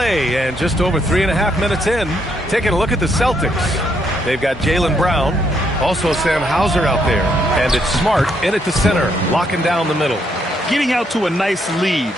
play, and just over 3.5 minutes in, taking a look at the Celtics. They've got Jaylen Brown, also Sam Hauser out there, and it's Smart in at the center, locking down the middle. Getting out to a nice lead.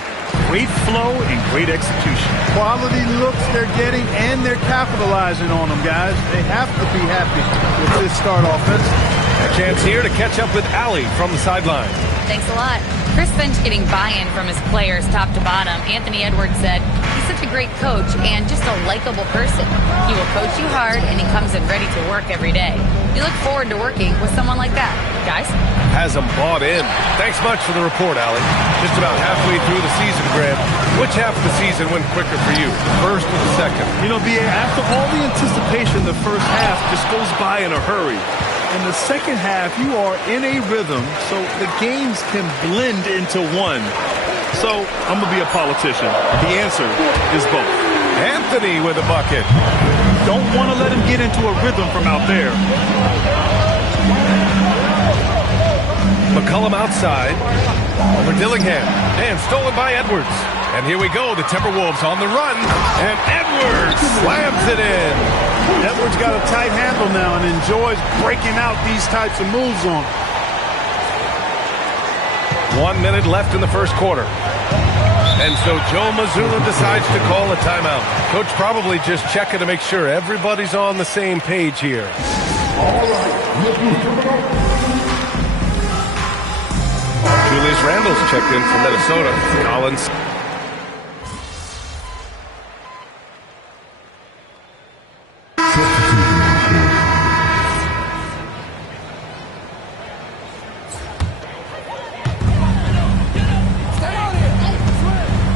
Great flow and great execution. Quality looks they're getting, and they're capitalizing on them, guys. They have to be happy with this start offensively. A chance here to catch up with Allie from the sideline. Thanks a lot. Chris Finch getting buy-in from his players top to bottom. Anthony Edwards said he's such a great coach and just a likable person. He will coach you hard, and he comes in ready to work every day. You look forward to working with someone like that. Guys? Has them bought in. Thanks much for the report, Allie. Just about halfway through the season, Grant. Which half of the season went quicker for you, the first or the second? You know, B.A., after all the anticipation, the first half just goes by in a hurry. In the second half, you are in a rhythm, so the games can blend into one. So, I'm going to be a politician. The answer is both. Anthony with a bucket. Don't want to let him get into a rhythm from out there. McCollum outside. Over Dillingham. And stolen by Edwards. And here we go, the Timberwolves on the run. And Edwards slams it in. Edwards got a tight handle now and enjoys breaking out these types of moves on him. 1 minute left in the first quarter. And so Joe Mazzulla decides to call a timeout. Coach probably just checking to make sure everybody's on the same page here. Julius Randle's checked in from Minnesota. Collins.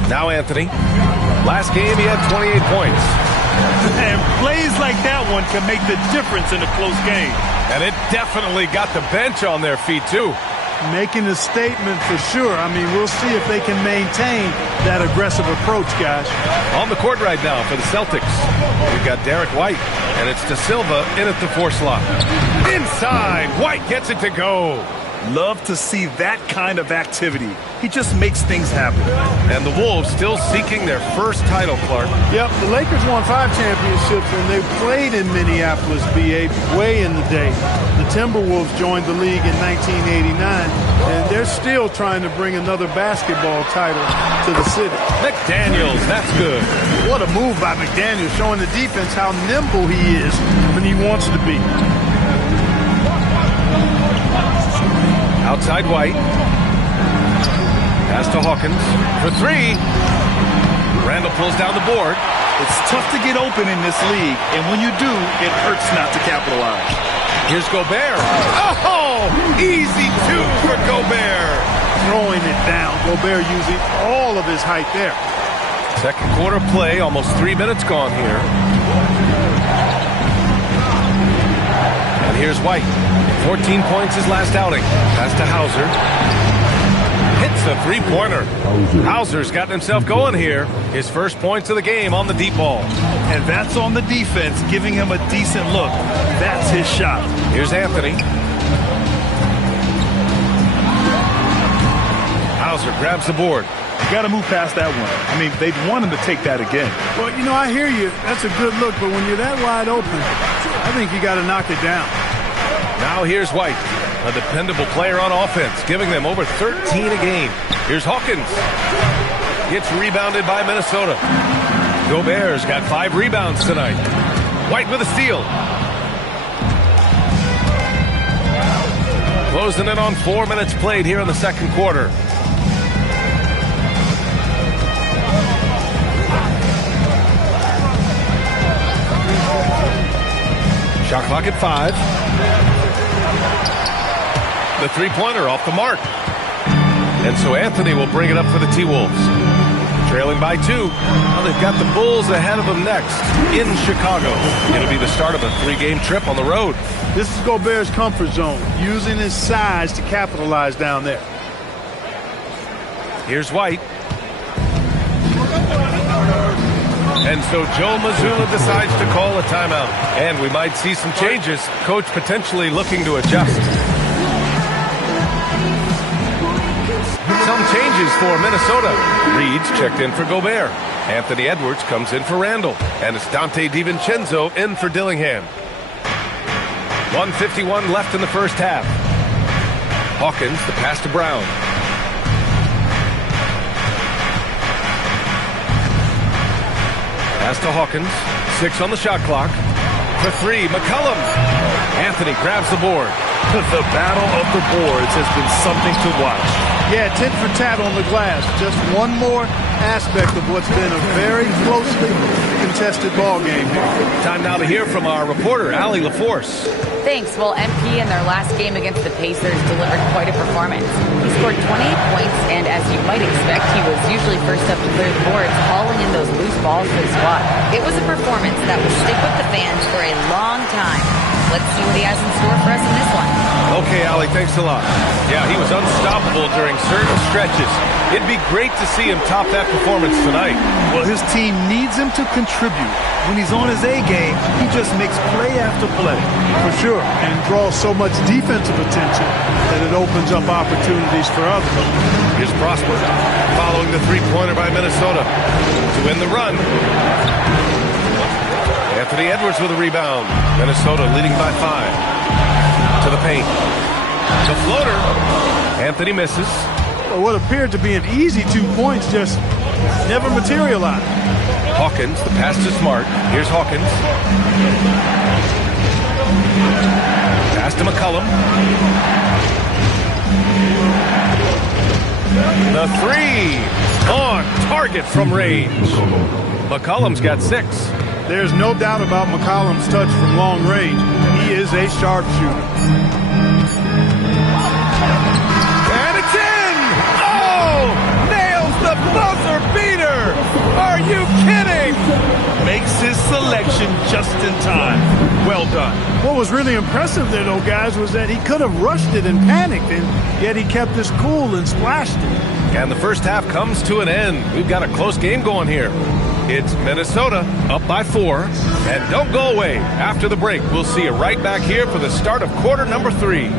Now Anthony. Last game he had 28 points. And plays like that one can make the difference in a close game. And it definitely got the bench on their feet too. Making a statement for sure. I mean, we'll see if they can maintain that aggressive approach, guys. On the court right now for the Celtics, we've got Derek White, and it's De Silva in at the 4 slot. Inside, White gets it to go. Love to see that kind of activity. He just makes things happen. And the Wolves still seeking their first title, Clark. Yep, the Lakers won 5 championships when they played in Minneapolis, BA, way in the day. The Timberwolves joined the league in 1989, and they're still trying to bring another basketball title to the city. McDaniels, that's good. What a move by McDaniels, showing the defense how nimble he is when he wants to be. Outside White. Pass to Hawkins for 3. Randle pulls down the board. It's tough to get open in this league, and when you do, it hurts not to capitalize. Here's Gobert. Oh, easy 2 for Gobert. Throwing it down. Gobert using all of his height there. Second quarter play, almost 3 minutes gone here. And here's White. 14 points his last outing. Pass to Hauser. Hits a 3-pointer. Hauser's gotten himself going here. His first points of the game on the deep ball. And that's on the defense, giving him a decent look. That's his shot. Here's Anthony. Hauser grabs the board. You got to move past that one. I mean, they'd want him to take that again. Well, you know, I hear you. That's a good look, but when you're that wide open, I think you got to knock it down. Now here's White, a dependable player on offense, giving them over 13 a game. Here's Hawkins. Gets rebounded by Minnesota. Gobert's got 5 rebounds tonight. White with a steal. Closing in on 4 minutes played here in the second quarter. Shot clock at 5. The 3-pointer off the mark. And so Anthony will bring it up for the T-Wolves. Trailing by 2. Well, they've got the Bulls ahead of them next in Chicago. It'll be the start of a 3-game trip on the road. This is Gobert's comfort zone, using his size to capitalize down there. Here's White. And so Joe Mazzulla decides to call a timeout. And we might see some changes. Coach potentially looking to adjust. Some changes for Minnesota. Reed's checked in for Gobert. Anthony Edwards comes in for Randall, and it's Dante DiVincenzo in for Dillingham. 1:51 left in the first half. Hawkins, the pass to Brown. Pass to Hawkins. 6 on the shot clock. For 3, McCollum. Anthony grabs the board. The battle of the boards has been something to watch. Yeah, tit for tat on the glass. Just one more aspect of what's been a very closely contested ball game here. Time now to hear from our reporter, Allie LaForce. Thanks. Well, MP in their last game against the Pacers delivered quite a performance. He scored 28 points, and as you might expect, he was usually first up to clear the boards, hauling in those loose balls for the squad. It was a performance that will stick with the fans for a long time. Let's see what he has in store for us in this one. Okay, Allie, thanks a lot. Yeah, he was unstoppable during certain stretches. It'd be great to see him top that performance tonight. Well, his team needs him to contribute. When he's on his A game, he just makes play after play. For sure, and draws so much defensive attention that it opens up opportunities for others. Here's Prosper, following the three-pointer by Minnesota to win the run. Anthony Edwards with a rebound. Minnesota leading by 5. To the paint. The floater. Anthony misses. Well, what appeared to be an easy 2 points just never materialized. Hawkins, the pass to Smart. Here's Hawkins. Pass to McCollum. The 3 on target from range. McCollum's got 6. There's no doubt about McCollum's touch from long range. He is a sharpshooter. And it's in! Oh! Nails the buzzer beater! Are you kidding? Makes his selection just in time. Well done. What was really impressive there, though, guys, was that he could have rushed it and panicked, and yet he kept his cool and splashed it. And the first half comes to an end. We've got a close game going here. It's Minnesota up by 4. And don't go away. After the break, we'll see you right back here for the start of quarter number 3.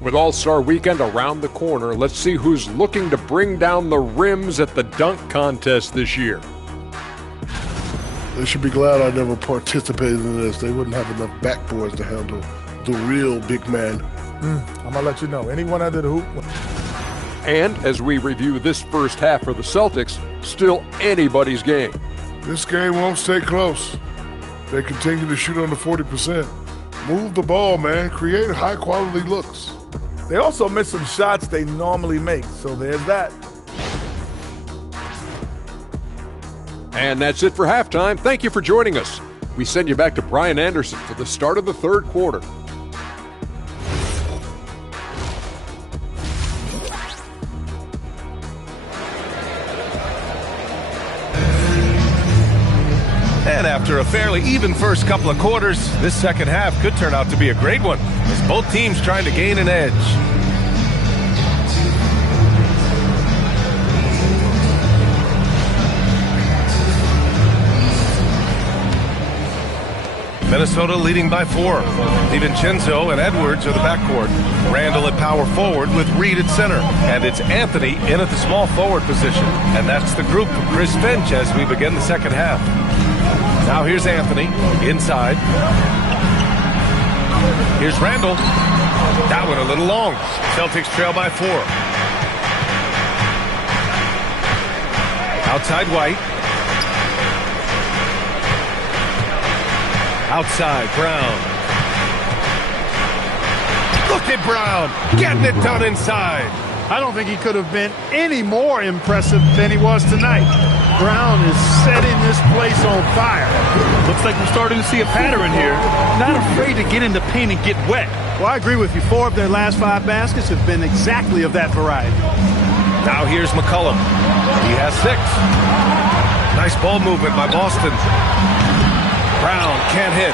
With All-Star Weekend around the corner, let's see who's looking to bring down the rims at the dunk contest this year. They should be glad I never participated in this. They wouldn't have enough backboards to handle the real big man. I'm going to let you know. Anyone under the hoop. And as we review this first half for the Celtics, still anybody's game. This game won't stay close. They continue to shoot under 40%. Move the ball, man. Create high-quality looks. They also missed some shots they normally make, so there's that. And that's it for halftime. Thank you for joining us. We send you back to Brian Anderson for the start of the third quarter. And after a fairly even first couple of quarters, this second half could turn out to be a great one, as both teams trying to gain an edge. Minnesota leading by 4. DiVincenzo and Edwards are the backcourt. Randall at power forward with Reed at center. And it's Anthony in at the small forward position. And that's the group from Chris Finch as we begin the second half. Now here's Anthony inside. Here's Randall. That one a little long. Celtics trail by 4. Outside White. Outside Brown. Look at Brown getting it done inside. I don't think he could have been any more impressive than he was tonight. Brown is setting this place on fire. Looks like we're starting to see a pattern here. Not afraid to get in the paint and get wet. Well, I agree with you. 4 of their last 5 baskets have been exactly of that variety. Now here's McCollum. He has 6. Nice ball movement by Boston. Brown can't hit.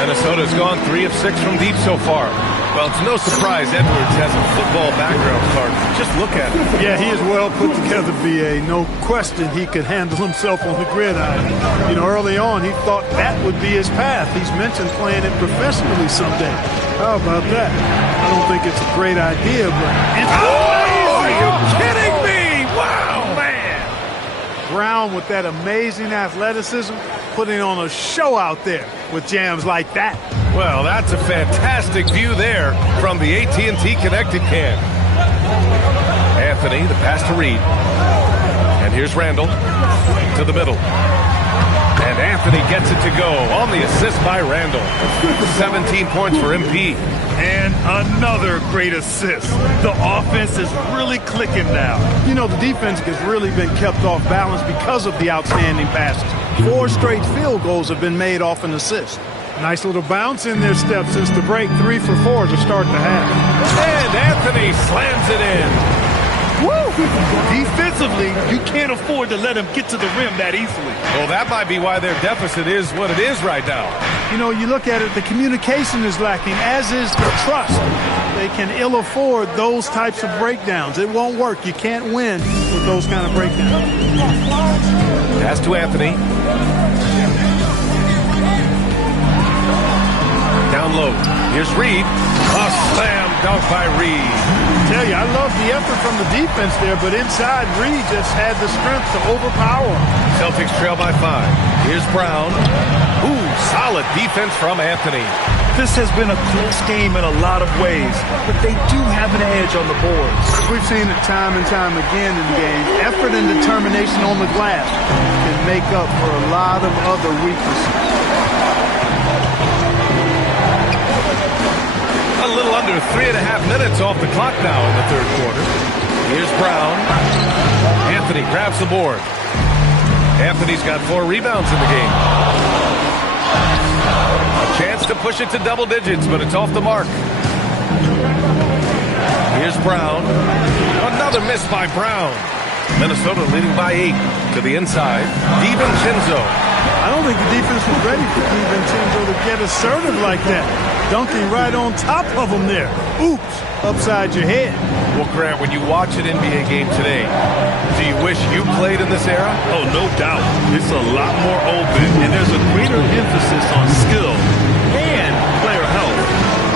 Minnesota's gone 3 of 6 from deep so far. Well, it's no surprise Edwards has a football background, Clark. Just look at him. Yeah, he is well put together, B.A. No question he could handle himself on the gridiron. You know, early on, he thought that would be his path. He's mentioned playing it professionally someday. How about that? I don't think it's a great idea, but it's amazing. Are you kidding me? Wow, man. Brown with that amazing athleticism, putting on a show out there with jams like that. Well, that's a fantastic view there from the AT&T Connected Cam. Anthony, the pass to Reed. And here's Randall to the middle. And Anthony gets it to go on the assist by Randall. 17 points for MP. And another great assist. The offense is really clicking now. You know, the defense has really been kept off balance because of the outstanding passes. 4 straight field goals have been made off an assist. Nice little bounce in their step since the break. 3 for 4 to start the half. And Anthony slams it in. Woo! Defensively, you can't afford to let him get to the rim that easily. Well, that might be why their deficit is what it is right now. You know, you look at it, the communication is lacking, as is the trust. They can ill afford those types of breakdowns. It won't work. You can't win with those kind of breakdowns. Pass to Anthony. Down low. Here's Reed. A slam dunk by Reed. I tell you, I love the effort from the defense there, but inside, Reed just had the strength to overpower him. Celtics trail by 5. Here's Brown. Ooh, solid defense from Anthony. This has been a close game in a lot of ways, but they do have an edge on the boards. We've seen it time and time again in games. Effort and determination on the glass can make up for a lot of other weaknesses. A little under 3.5 minutes off the clock now in the third quarter. Here's Brown. Anthony grabs the board. Anthony's got 4 rebounds in the game. A chance to push it to double digits, but it's off the mark. Here's Brown. Another miss by Brown. Minnesota leading by 8 to the inside. DiVincenzo. I don't think the defense was ready for DiVincenzo to get assertive like that. Dunking right on top of him there. Oops, upside your head. Well, Grant, when you watch an NBA game today, do you wish you played in this era? Oh, no doubt. It's a lot more open, and there's a greater emphasis on skill and player health.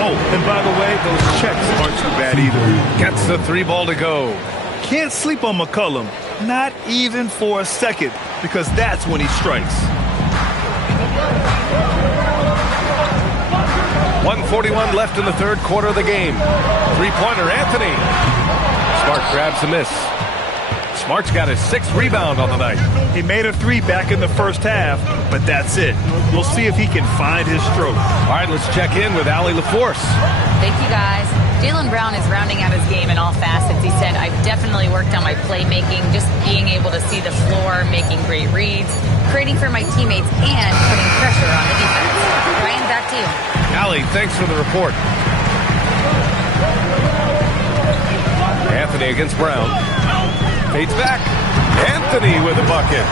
Oh, and by the way, those checks aren't too bad either. Gets the 3 ball to go. Can't sleep on McCollum, not even for a second, because that's when he strikes. 1:41 left in the third quarter of the game. 3-pointer, Anthony. Smart grabs the miss. Smart's got his 6th rebound on the night. He made a 3 back in the first half, but that's it. We'll see if he can find his stroke. All right, let's check in with Allie LaForce. Thank you, guys. Jaylen Brown is rounding out his game in all facets. He said, I've definitely worked on my playmaking, just being able to see the floor, making great reads, creating for my teammates, and putting pressure on the defense. Ryan, back to you. Allie, thanks for the report. Anthony against Brown. Fades back. Anthony with a bucket.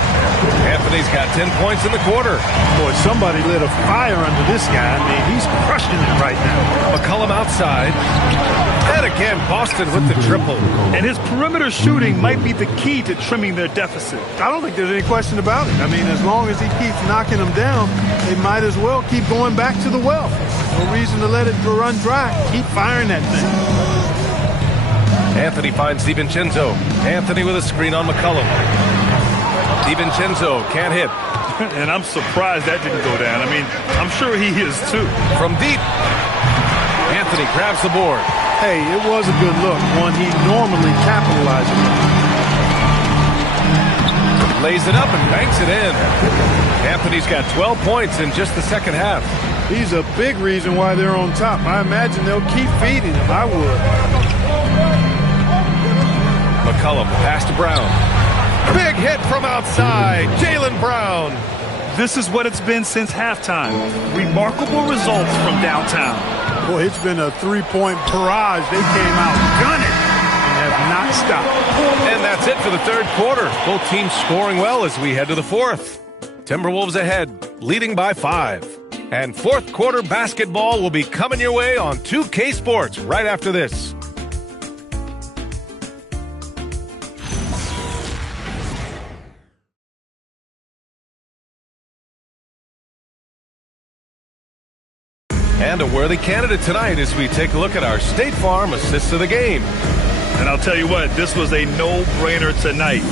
Anthony's got 10 points in the quarter. Boy, somebody lit a fire under this guy. I mean, he's crushing it right now. McCollum outside. And again, Boston with the triple. And his perimeter shooting might be the key to trimming their deficit. I don't think there's any question about it. I mean, as long as he keeps knocking them down, they might as well keep going back to the well. No reason to let it run dry. Keep firing that thing. Anthony finds DiVincenzo. Anthony with a screen on McCollum. DiVincenzo can't hit. And I'm surprised that didn't go down. I mean, I'm sure he is too. From deep. Anthony grabs the board. Hey, it was a good look. One he normally capitalizes on. Lays it up and banks it in. Anthony's got 12 points in just the second half. He's a big reason why they're on top. I imagine they'll keep feeding him. I would. McCollum, pass to Brown. Big hit from outside. Jaylen Brown. This is what it's been since halftime. Remarkable results from downtown. Boy, it's been a three-point barrage. They came out gunning and have not stopped. And that's it for the third quarter. Both teams scoring well as we head to the fourth. Timberwolves ahead, leading by 5. And fourth quarter basketball will be coming your way on 2K Sports right after this. And a worthy candidate tonight as we take a look at our State Farm Assist of the Game. And I'll tell you what, this was a no-brainer tonight.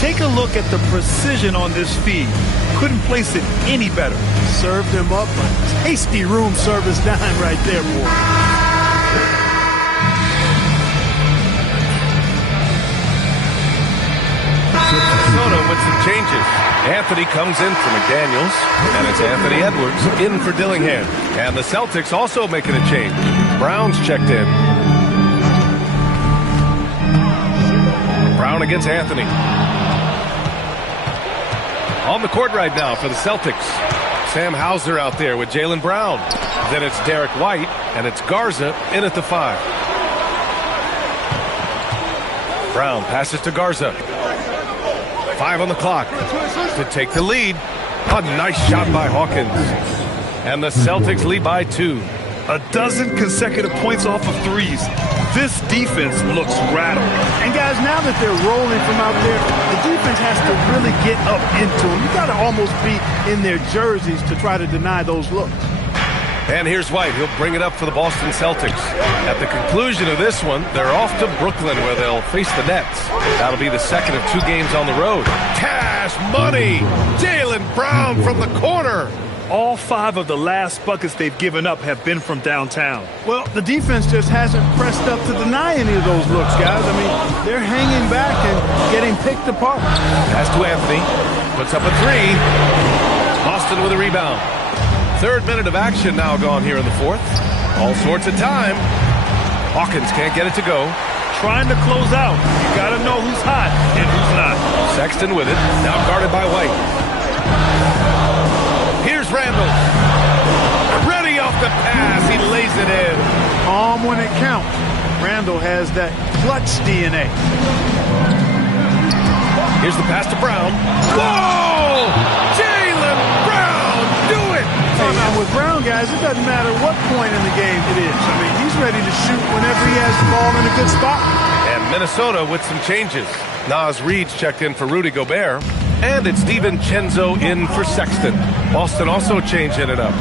Take a look at the precision on this feed. Couldn't place it any better. Served him up a tasty room service dime right there, boy. Minnesota with some changes. Anthony comes in for McDaniels, and it's Anthony Edwards in for Dillingham. And the Celtics also making a change. Brown's checked in. Brown against Anthony. On the court right now for the Celtics. Sam Hauser out there with Jaylen Brown. Then it's Derek White, and it's Garza in at the 5. Brown passes to Garza. 5 on the clock to take the lead. A nice shot by Hawkins. And the Celtics lead by 2. A dozen consecutive points off of threes. This defense looks rattled. And guys, now that they're rolling from out there, the defense has to really get up into them. You got to almost be in their jerseys to try to deny those looks. And here's White. He'll bring it up for the Boston Celtics. At the conclusion of this one, they're off to Brooklyn where they'll face the Nets. That'll be the second of 2 games on the road. Cash money! Jaylen Brown from the corner. All 5 of the last buckets they've given up have been from downtown. Well, the defense just hasn't pressed up to deny any of those looks, guys. I mean, they're hanging back and getting picked apart. Pass to Anthony. Puts up a 3. Boston with a rebound. 3rd minute of action now gone here in the 4th. All sorts of time. Hawkins can't get it to go. Trying to close out. You got to know who's hot and who's not. Sexton with it. Now guarded by White. Here's Randall. Ready off the pass. He lays it in. Calm when it counts. Randall has that clutch DNA. Here's the pass to Brown. Whoa! Jaylen Brown, do it! Now with Brown, guys, it doesn't matter what point in the game it is. I mean, he's ready to shoot whenever he has the ball in a good spot. And Minnesota with some changes. Naz Reid's checked in for Rudy Gobert. And it's DiVincenzo in for Sexton. Boston also changing it up.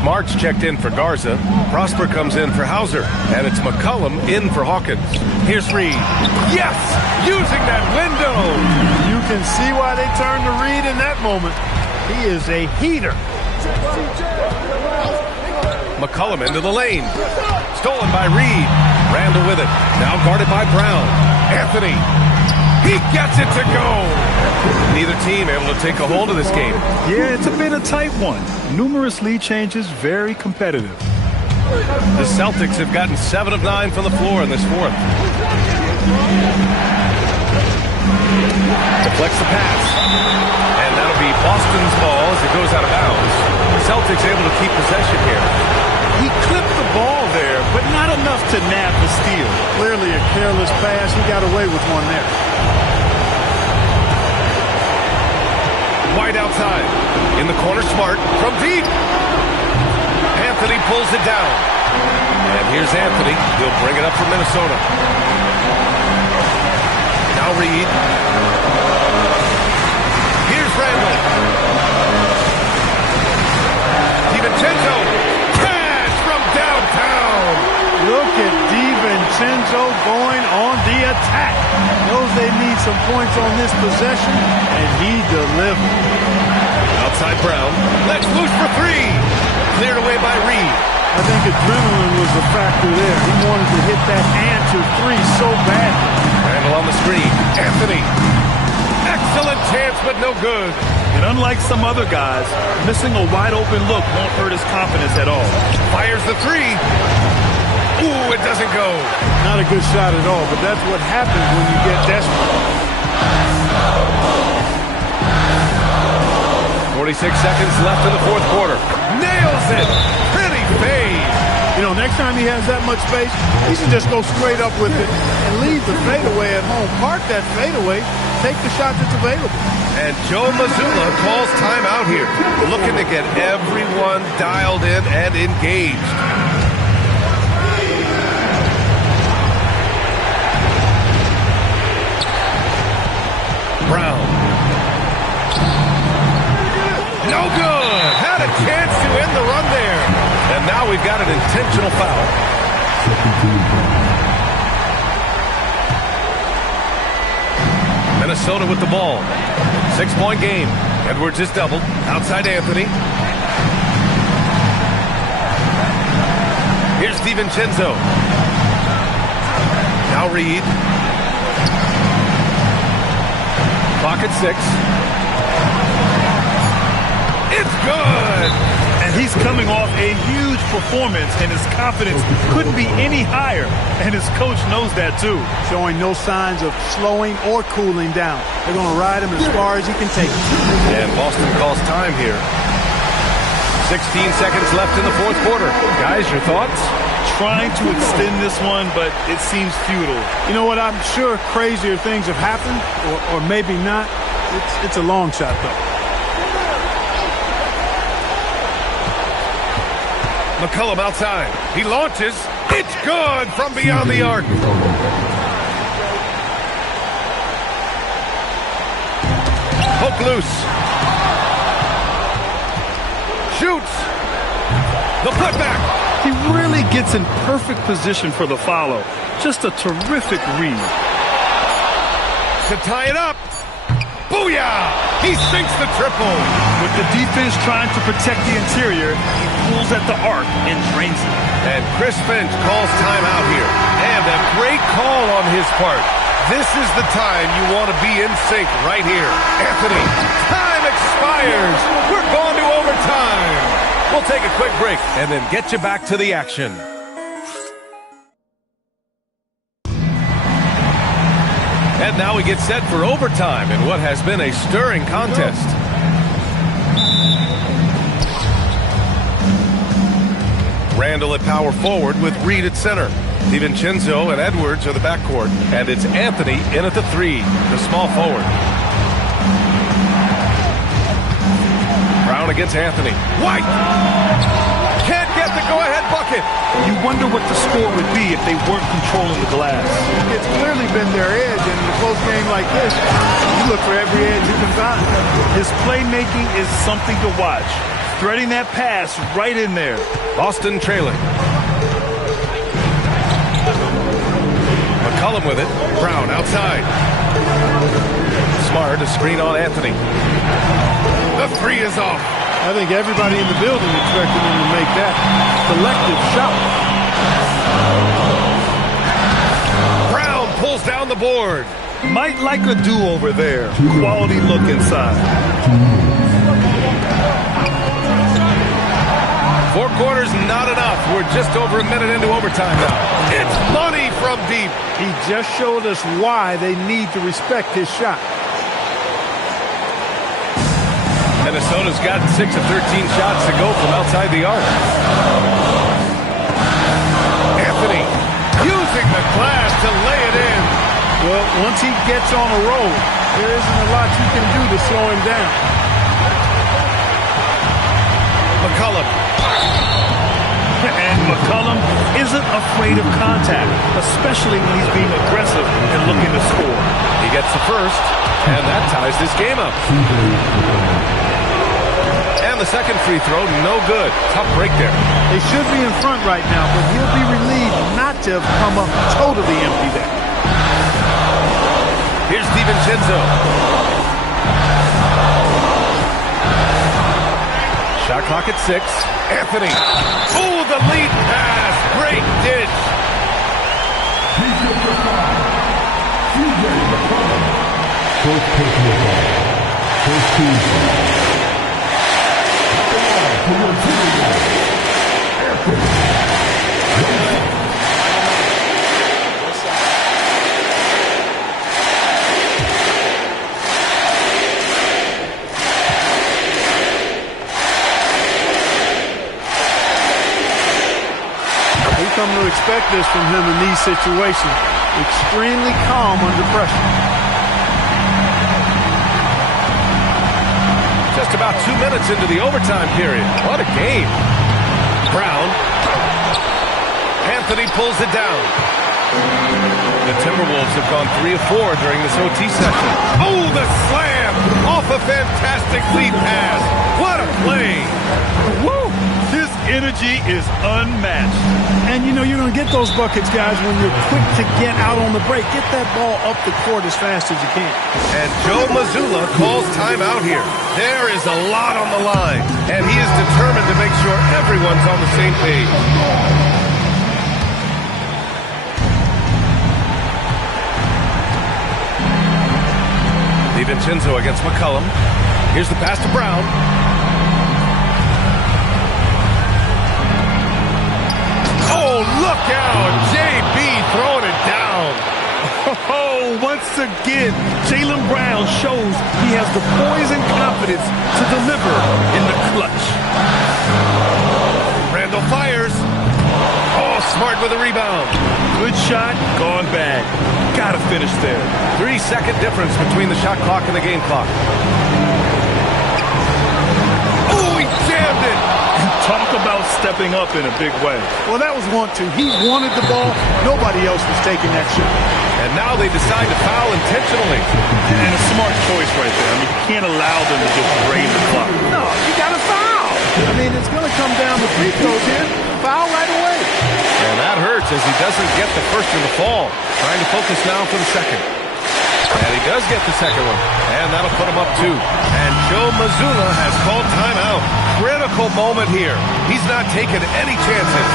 Smart's checked in for Garza. Prosper comes in for Hauser. And it's McCollum in for Hawkins. Here's Reid. Yes! Using that window! You can see why they turned to Reid in that moment. He is a heater. McCollum into the lane. Stolen by Reid. Randall with it. Now guarded by Brown. Anthony. He gets it to go. Neither team able to take a hold of this game. Yeah, it's a bit of a tight one. Numerous lead changes, very competitive. The Celtics have gotten 7 of 9 from the floor in this 4th. Deflects the pass. And that'll be Boston's ball as it goes out of bounds. The Celtics able to keep possession here. He clipped the ball there, but not enough to nab the steal. Clearly a careless pass. He got away with one there. White outside. In the corner, Smart from deep. Anthony pulls it down. And here's Anthony. He'll bring it up for Minnesota. Now Reid. Here's Randall. DiVincenzo. Cash from downtown. Look at DiVincenzo going on the attack. Knows they need some points on this possession, and he delivered. Outside Brown. Let's loose for 3. Cleared away by Reid. I think adrenaline was a factor there. He wanted to hit that answer 3 so badly. Randall on the screen. Anthony. Excellent chance, but no good. And unlike some other guys, missing a wide open look won't hurt his confidence at all. Fires the 3. Ooh, it doesn't go. Not a good shot at all, but that's what happens when you get desperate. 46 seconds left in the 4th quarter. Nails it. Pretty fade. Next time he has that much space, he should just go straight up with it and leave the fadeaway at home. Park that fadeaway, take the shot that's available. And Joe Mazzulla calls timeout here, looking to get everyone dialed in and engaged. Brown. No good. Had a chance to end the run there. And now we've got an intentional foul. Minnesota with the ball. 6-point game. Edwards is doubled. Outside Anthony. Here's DiVincenzo. Now Reed. Clock at 6. It's good! And he's coming off a huge performance, and his confidence couldn't be any higher. And his coach knows that, too. Showing no signs of slowing or cooling down. They're going to ride him as far as he can take him. And Boston calls time here. 16 seconds left in the fourth quarter. Guys, your thoughts? Trying to extend this one, but it seems futile. You know what? I'm sure crazier things have happened, or maybe not. It's a long shot, though. McCollum outside. He launches. It's good from beyond the arc. Hook loose. Shoots. The putback. He really gets in perfect position for the follow. Just a terrific read. To tie it up. Booyah! He sinks the triple. With the defense trying to protect the interior, he pulls at the arc and drains it. And Chris Finch calls timeout here. And a great call on his part. This is the time you want to be in sync right here. Anthony, time expires. We're going to overtime. We'll take a quick break and then get you back to the action. And now we get set for overtime in what has been a stirring contest. Randall at power forward with Reed at center. DiVincenzo and Edwards are the backcourt. And it's Anthony in at the 3, the small forward. Brown against Anthony. White! Can't get the go-ahead bucket. You wonder what the score would be if they weren't controlling the glass. It's clearly been their edge, and in a close game like this, you look for every edge you can find. His playmaking is something to watch. Threading that pass right in there. Boston trailing. McCollum with it. Brown outside. Smart to screen on Anthony. The 3 is off. I think everybody in the building expected him to make that collective shot. Brown pulls down the board. Might like a do-over there. Quality look inside. 4 quarters, not enough. We're just over a minute into overtime now. It's money from deep. He just showed us why they need to respect his shot. Minnesota's got 6 of 13 shots to go from outside the arc. Anthony using the glass to lay it in. Well, once he gets on a roll, there isn't a lot you can do to slow him down. McCollum. And McCollum isn't afraid of contact, especially when he's being aggressive and looking to score. He gets the first, and that ties this game up. And the second free throw, no good. Tough break there. They should be in front right now, but he'll be relieved not to have come up totally empty there. Here's DiVincenzo. Shot clock at 6. Anthony. Oh, the lead pass. Great dish. First personal foul. First team foul. come to expect this from him in these situations. Extremely calm under pressure. Just about 2 minutes into the overtime period. What a game. Brown. Anthony pulls it down. The Timberwolves have gone 3 of 4 during this OT session. Oh, the slam off a fantastic lead pass. What a play. Woo! His energy is unmatched. And, you know, you're going to get those buckets, guys, when you're quick to get out on the break. Get that ball up the court as fast as you can. And Joe Mazzulla calls timeout here. There is a lot on the line, and he is determined to make sure everyone's on the same page. DiVincenzo against McCollum. Here's the pass to Brown. Oh, look out! JB throwing it down. Oh, once again, Jaylen Brown shows he has the poise and confidence to deliver in the clutch. Randall fires. Oh, smart with a rebound. Good shot, gone bad. Gotta finish there. 3-second difference between the shot clock and the game clock. Oh, he jammed it. Talk about stepping up in a big way. Well, that was 1-2. He wanted the ball. Nobody else was taking that shot. And now they decide to foul intentionally. And a smart choice right there. I mean, you can't allow them to just drain the clock. No, you got to foul. I mean, it's going to come down to free throws here. Foul right away. And that hurts as he doesn't get the first of the fall. Trying to focus now for the second. And he does get the second one. And that'll put him up 2. And Joe Mazzulla has called timeout. Critical moment here. He's not taking any chances.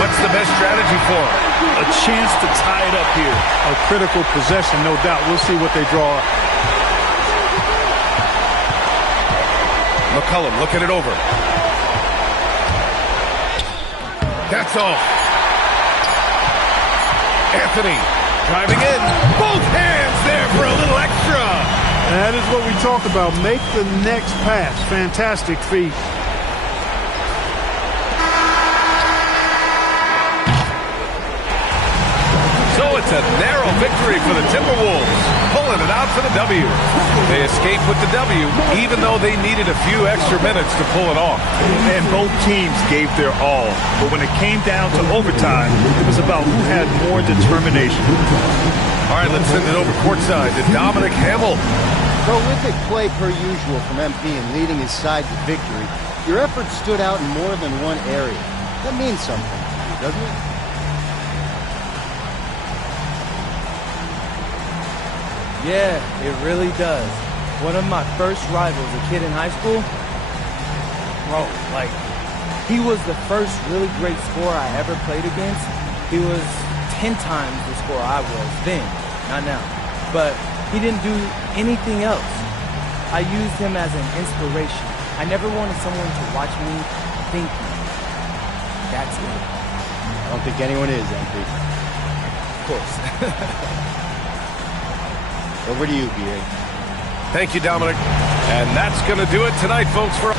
What's the best strategy for him? A chance to tie it up here. A critical possession, no doubt. We'll see what they draw up. McCollum looking it over. That's off. Anthony driving in. Both hands there for a little extra. That is what we talk about. Make the next pass. Fantastic feat. So it's a narrow victory for the Timberwolves, pulling it out for the W. They escaped with the W, even though they needed a few extra minutes to pull it off. And both teams gave their all. But when it came down to overtime, it was about who had more determination. All right, let's send it over courtside to Dominic Hamill. Prolific play per usual from MP and leading his side to victory. Your effort stood out in more than one area. That means something, doesn't it? Yeah, it really does. One of my first rivals, a kid in high school, bro, like, he was the first really great scorer I ever played against. He was 10 times the scorer I was then, not now. But he didn't do anything else. I used him as an inspiration. I never wanted someone to watch me thinking. That's it. I don't think anyone is, MP. Of course. Over to you, B.A. Thank you, Dominic. And that's going to do it tonight, folks. For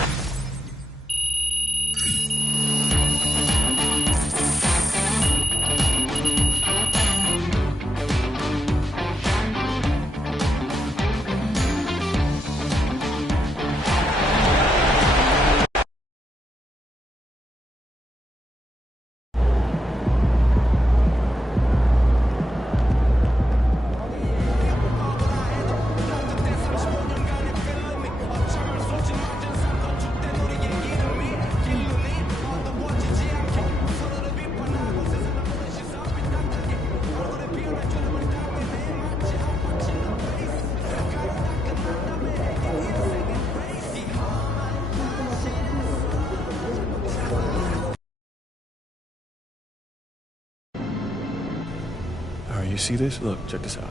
You see this? Look, check this out.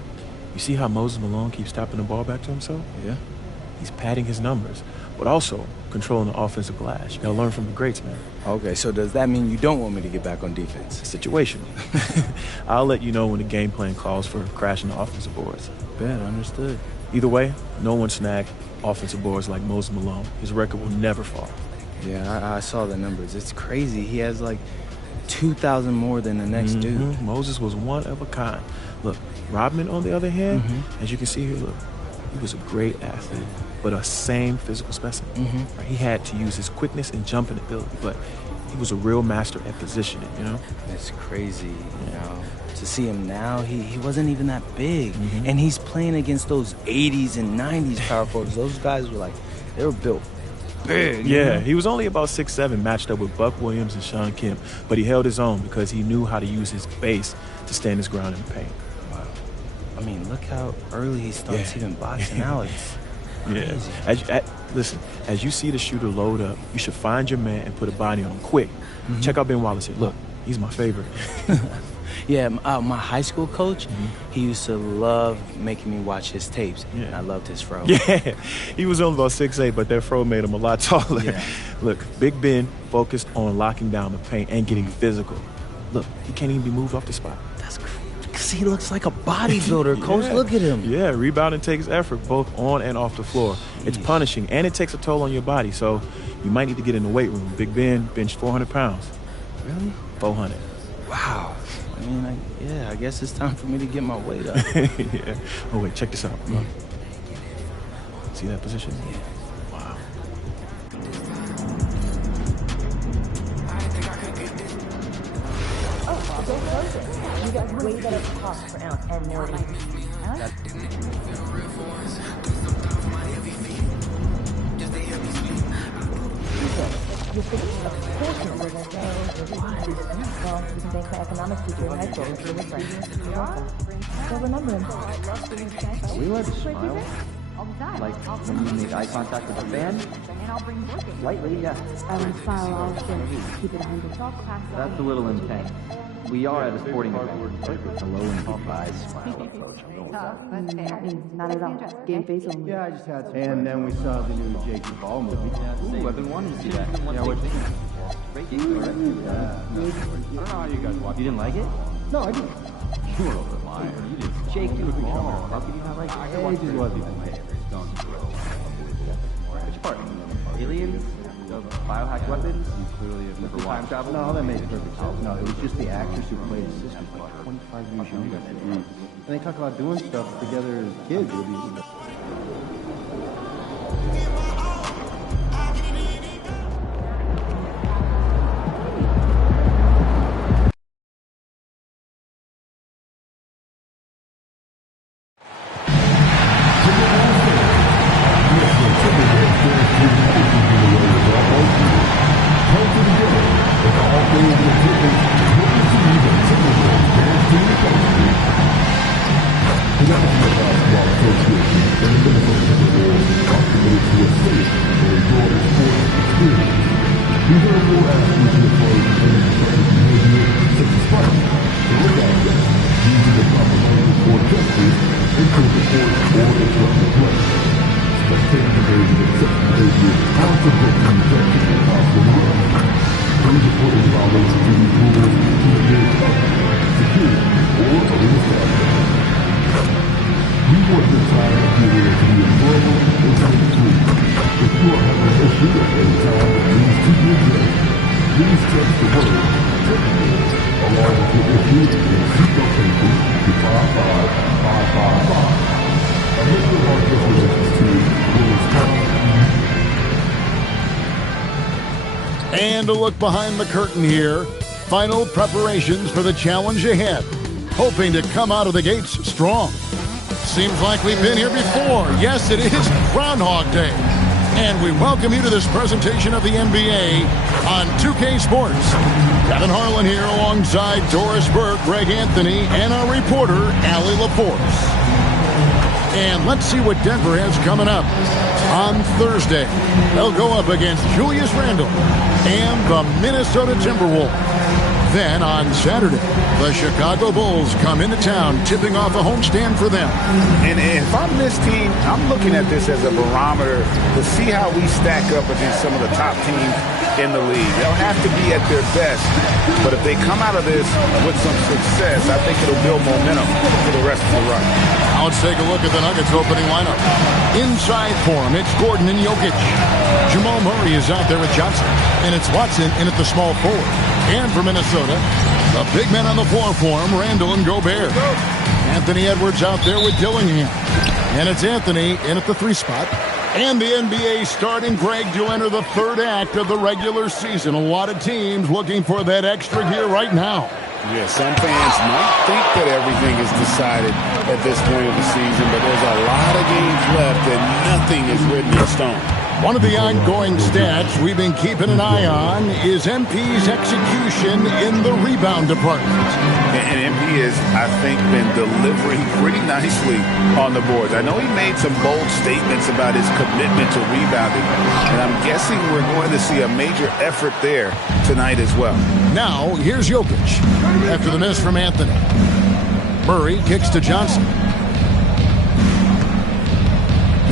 You see how Moses Malone keeps tapping the ball back to himself? Yeah. He's padding his numbers, but also controlling the offensive glass. You gotta learn from the greats, man. Okay, so does that mean you don't want me to get back on defense? Situational. I'll let you know when the game plan calls for crashing the offensive boards. Bet, understood. Either way, no one snagged offensive boards like Moses Malone. His record will never fall. Yeah, I saw the numbers. It's crazy. He has like 2,000 more than the next dude. Moses was one of a kind. Look, Rodman, on the other hand, as you can see here, look, he was a great athlete, but a same physical specimen. Right? He had to use his quickness and jumping ability, but he was a real master at positioning, you know? It's crazy, you know. To see him now, he wasn't even that big. And he's playing against those 80s and 90s power forwards. Those guys were like, they were built big. Yeah, he was only about 6'7", matched up with Buck Williams and Shawn Kemp, but he held his own because he knew how to use his base to stand his ground in the paint. Wow. I mean, look how early he starts even boxing out. It's crazy. Listen, as you see the shooter load up, you should find your man and put a body on him quick. Check out Ben Wallace here. Look, he's my favorite. Yeah, my high school coach, he used to love making me watch his tapes. Yeah. And I loved his fro. Yeah, he was only about 6'8", but that fro made him a lot taller. Yeah. Look, Big Ben focused on locking down the paint and getting physical. Look, he can't even be moved off the spot. That's crazy. Because he looks like a bodybuilder, Coach. Yeah. Look at him. Yeah, rebounding takes effort both on and off the floor. It's punishing, and it takes a toll on your body, so you might need to get in the weight room. Big Ben benched 400 pounds. Really? 400. Wow. I mean, I guess it's time for me to get my weight up. Yeah. Oh, wait, check this out. Look. See that position? Yeah. Wow. You got way better cost per ounce and more You're getting a portion of it. Well, you can thank my economics teacher in high school. He was right. You're welcome. So remember him. Are we allowed to smile? Like when you make eye contact with a fan? Slightly, yeah. I would smile often. Keep it 100. That's a little intense. We are at a sporting event, but it's a low-income eyes smile approach. Not at all. Game face only. Yeah, I just had some. And then we saw the new Jake Paul movie. Ooh, I've been wanting to see that. Yeah, what you think? Great game, right? Yeah. I don't know how you guys watched it. You didn't like it? No, I didn't. You were a liar. Jake Paul. How could you not like it? It just wasn't my favorite. Which part? Aliens? Biohacked weapons? You clearly have never watched. Time travel? No, that makes perfect sense. No, it was just the actress who played his sister, like 25 years younger. And they talk about doing stuff together as kids. It would be... And a look behind the curtain here. Final preparations for the challenge ahead. Hoping to come out of the gates strong. Seems like we've been here before. Yes, it is Groundhog Day. And we welcome you to this presentation of the NBA on 2K Sports. Kevin Harlan here alongside Doris Burke, Greg Anthony, and our reporter, Allie LaForce. And let's see what Denver has coming up. On Thursday, they'll go up against Julius Randle and the Minnesota Timberwolves. Then on Saturday, the Chicago Bulls come into town, tipping off a homestand for them. And if I'm this team, I'm looking at this as a barometer to see how we stack up against some of the top teams in the league. They'll have to be at their best, but if they come out of this with some success, I think it'll build momentum for the rest of the run. Now let's take a look at the Nuggets opening lineup. Inside for him, it's Gordon and Jokic. Jamal Murray is out there with Johnson, and it's Watson in at the small forward. And for Minnesota, the big men on the floor for him, Randall and Gobert. Anthony Edwards out there with Dillingham. And it's Anthony in at the 3 spot. And the NBA starting, Greg, to enter the 3rd act of the regular season. A lot of teams looking for that extra gear right now. Yeah, some fans might think that everything is decided at this point of the season, but there's a lot of games left and nothing is written in stone. One of the ongoing stats we've been keeping an eye on is MP's execution in the rebound department. And MP has, I think, been delivering pretty nicely on the boards. I know he made some bold statements about his commitment to rebounding, and I'm guessing we're going to see a major effort there tonight as well. Now, here's Jokic. After the miss from Anthony. Murray kicks to Johnson.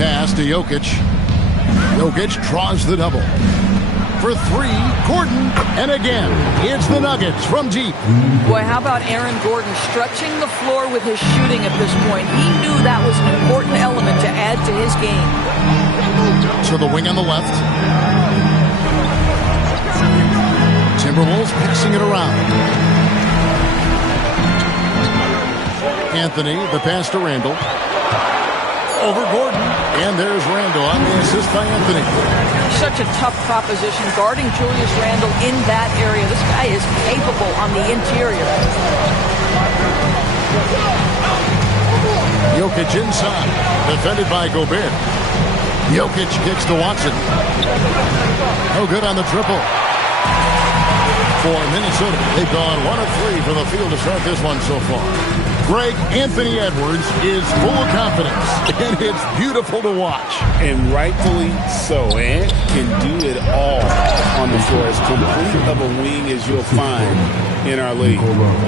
Pass to Jokic. Jokic draws the double. For 3, Gordon. And again, it's the Nuggets from deep. Boy, how about Aaron Gordon stretching the floor with his shooting at this point? He knew that was an important element to add to his game. To the wing on the left. Timberwolves passing it around. Anthony, the pass to Randall. Over Gordon. And there's Randall on the assist by Anthony. Such a tough proposition guarding Julius Randall in that area. This guy is capable on the interior. Jokic inside. Defended by Gobert. Jokic kicks to Watson. No good on the triple. For Minnesota, they've gone 1 of 3 from the field to start this one so far. Greg, Anthony Edwards is full of confidence, and it's beautiful to watch. And rightfully so. Ant can do it all on the floor. As complete of a wing as you'll find in our league.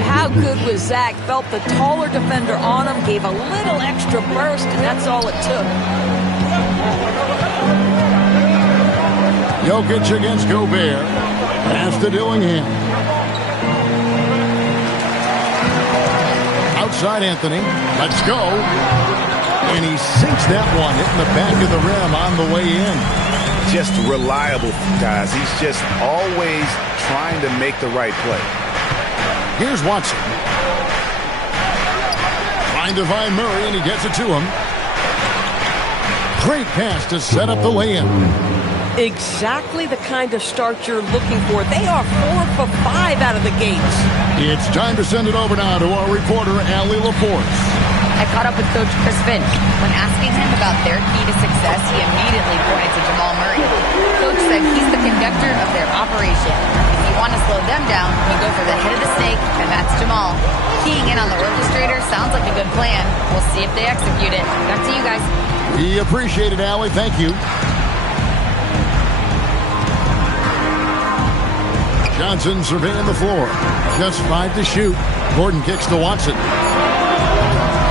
How good was Zach? Felt the taller defender on him, gave a little extra burst, and that's all it took. Jokic against Gobert. Pass to Dillingham. Outside Anthony. Let's go. And he sinks that one, hitting the back of the rim on the way in. Just reliable, guys. He's just always trying to make the right play. Here's Watson. Trying to find Murray, and he gets it to him. Great pass to set up the lay-in. Exactly the kind of start you're looking for. They are 4 for 5 out of the gates. It's time to send it over now to our reporter, Allie LaForce. I caught up with Coach Chris Finch. When asking him about their key to success, he immediately pointed to Jamal Murray. Coach said he's the conductor of their operation. If you want to slow them down, you go for the head of the snake, and that's Jamal. Keying in on the orchestrator sounds like a good plan. We'll see if they execute it. Back to you guys. We appreciate it, Allie. Thank you. Johnson surveying the floor. Just 5 to shoot. Gordon kicks to Watson.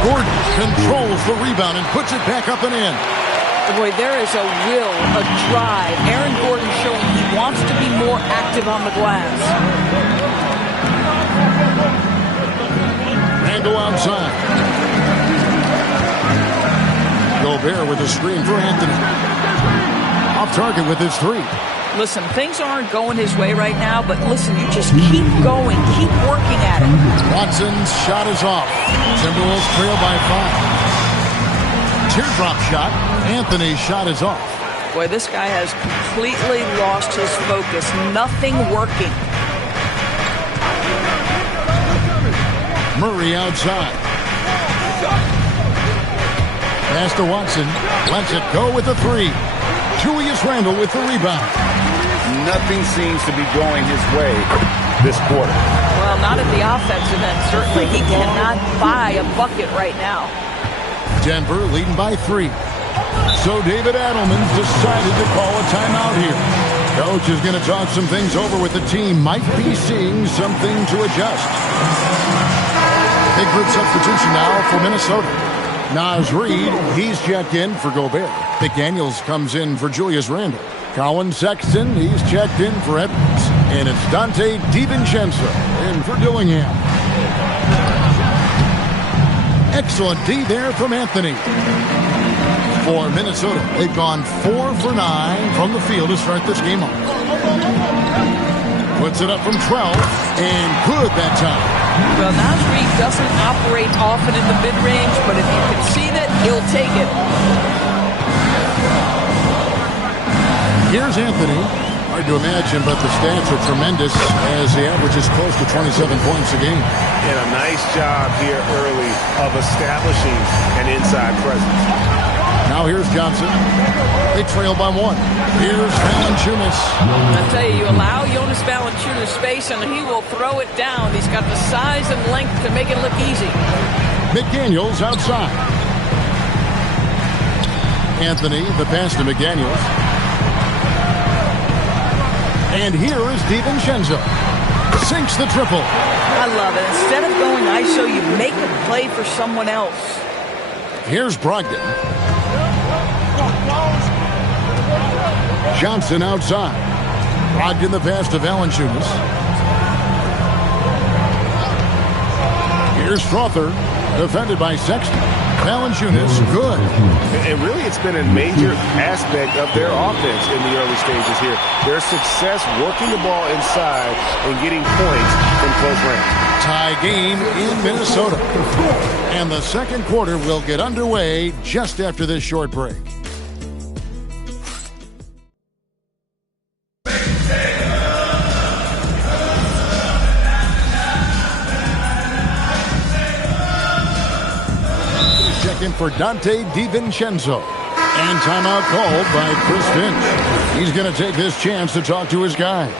Gordon controls the rebound and puts it back up and in. Boy, there is a will, a drive. Aaron Gordon showing he wants to be more active on the glass. Randall outside. Gobert with a screen for Anthony. Off target with his 3. Listen, things aren't going his way right now, but listen, you just keep going, keep working at it. Watson's shot is off. Timberwolves trail by 5. Teardrop shot. Anthony's shot is off. Boy, this guy has completely lost his focus. Nothing working. Murray outside. Pass to Watson. Lets it go with the 3. Julius Randle with the rebound. Nothing seems to be going his way this quarter. Well, not at the offensive end, certainly. He cannot buy a bucket right now. Denver leading by 3. So David Adelman's decided to call a timeout here. Coach is going to talk some things over with the team. Might be seeing something to adjust. Big group substitution now for Minnesota. Naz Reid, he's checked in for Gobert. McDaniels comes in for Julius Randle. Colin Sexton, he's checked in for Edwards. And it's Dante DiVincenzo in for Dillingham. Excellent D there from Anthony. For Minnesota, they've gone 4 for 9 from the field to start this game off. Puts it up from 12, and good that time. Well, Naz Reid doesn't operate often in the mid-range, but if you can see that, he'll take it. Here's Anthony. Hard to imagine, but the stats are tremendous as he averages close to 27 points a game. And a nice job here early of establishing an inside presence. Now here's Johnson. They trail by 1. Here's Valanciunas. I tell you, you allow Jonas Valanciunas space and he will throw it down. He's got the size and length to make it look easy. McDaniels outside. Anthony, the pass to McDaniels. And here is DiVincenzo. Sinks the triple. I love it. Instead of going ISO, you make a play for someone else. Here's Brogdon. Johnson outside. Brogdon the pass to Valanciunas. Here's Strother. Defended by Sexton. Valanciunas, good. And really, it's been a major aspect of their offense in the early stages here. Their success working the ball inside and getting points from close range. Tie game in Minnesota. And the second quarter will get underway just after this short break. In for Dante DiVincenzo. And timeout called by Chris Finch. He's going to take this chance to talk to his guys.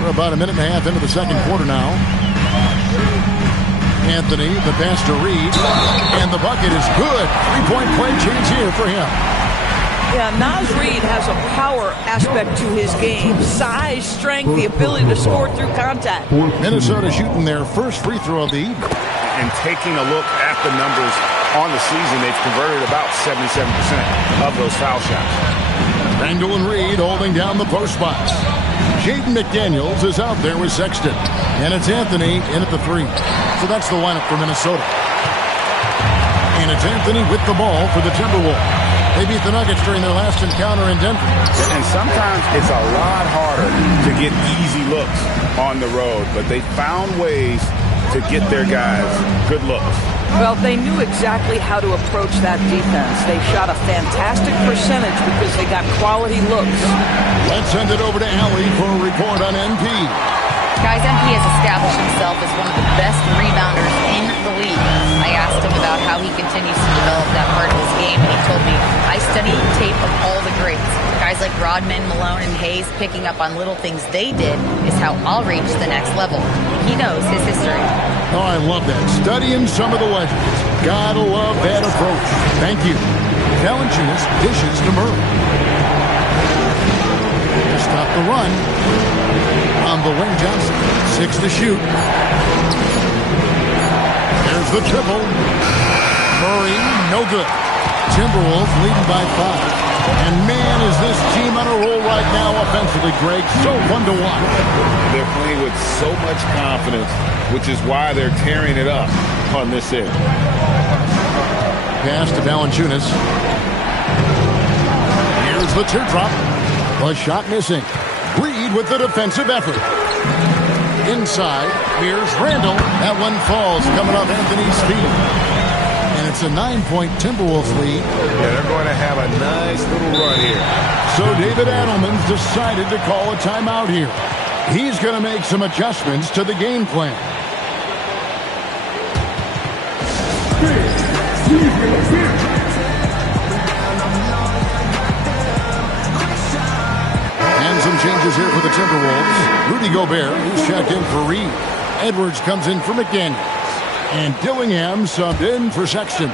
We're about a minute and a half into the second quarter now. Anthony, the pass to Reid. And the bucket is good. 3-point play chance here for him. Yeah, Naz Reid has a power aspect to his game. Size, strength, the ability to score through contact. Minnesota shooting their first free throw of the evening. And taking a look at the numbers on the season, they've converted about 77% of those foul shots. Randall and Reid holding down the post spots. Jaden McDaniels is out there with Sexton. And it's Anthony in at the 3. So that's the lineup for Minnesota. And it's Anthony with the ball for the Timberwolves. They beat the Nuggets during their last encounter in Denver. And sometimes it's a lot harder to get easy looks on the road, but they found ways to get their guys good looks. Well, they knew exactly how to approach that defense. They shot a fantastic percentage because they got quality looks. Let's send it over to Allie for a report on MP. Guys, MP has established himself as one of the best rebounders in the league. I asked him about how he continues to develop that part of his game, and he told me, I study tape of all the greats. Guys like Rodman, Malone, and Hayes picking up on little things they did is how I'll reach the next level. He knows his history. Oh, I love that. Studying some of the legends. Gotta love that approach. Thank you. Valanciunas dishes to Murray. Stop the run. On the wing, Johnson. 6 to shoot. There's the triple. Murray, no good. Timberwolves leading by 5. And man, is this team on a roll right now offensively, Greg. So fun to watch. They're playing with so much confidence, which is why they're tearing it up on this end. Pass to Valanciunas. Here's the teardrop. A shot missing. Reid with the defensive effort. Inside, here's Randall. That one falls, coming off Anthony's feet. And it's a 9-point Timberwolves lead. Yeah, they're going to have a nice little run here. So David Adelman's decided to call a timeout here. He's going to make some adjustments to the game plan. And some changes here for the Timberwolves. Rudy Gobert, who's checked in for Reid. Edwards comes in for McDaniels. And Dillingham subbed in for Sexton.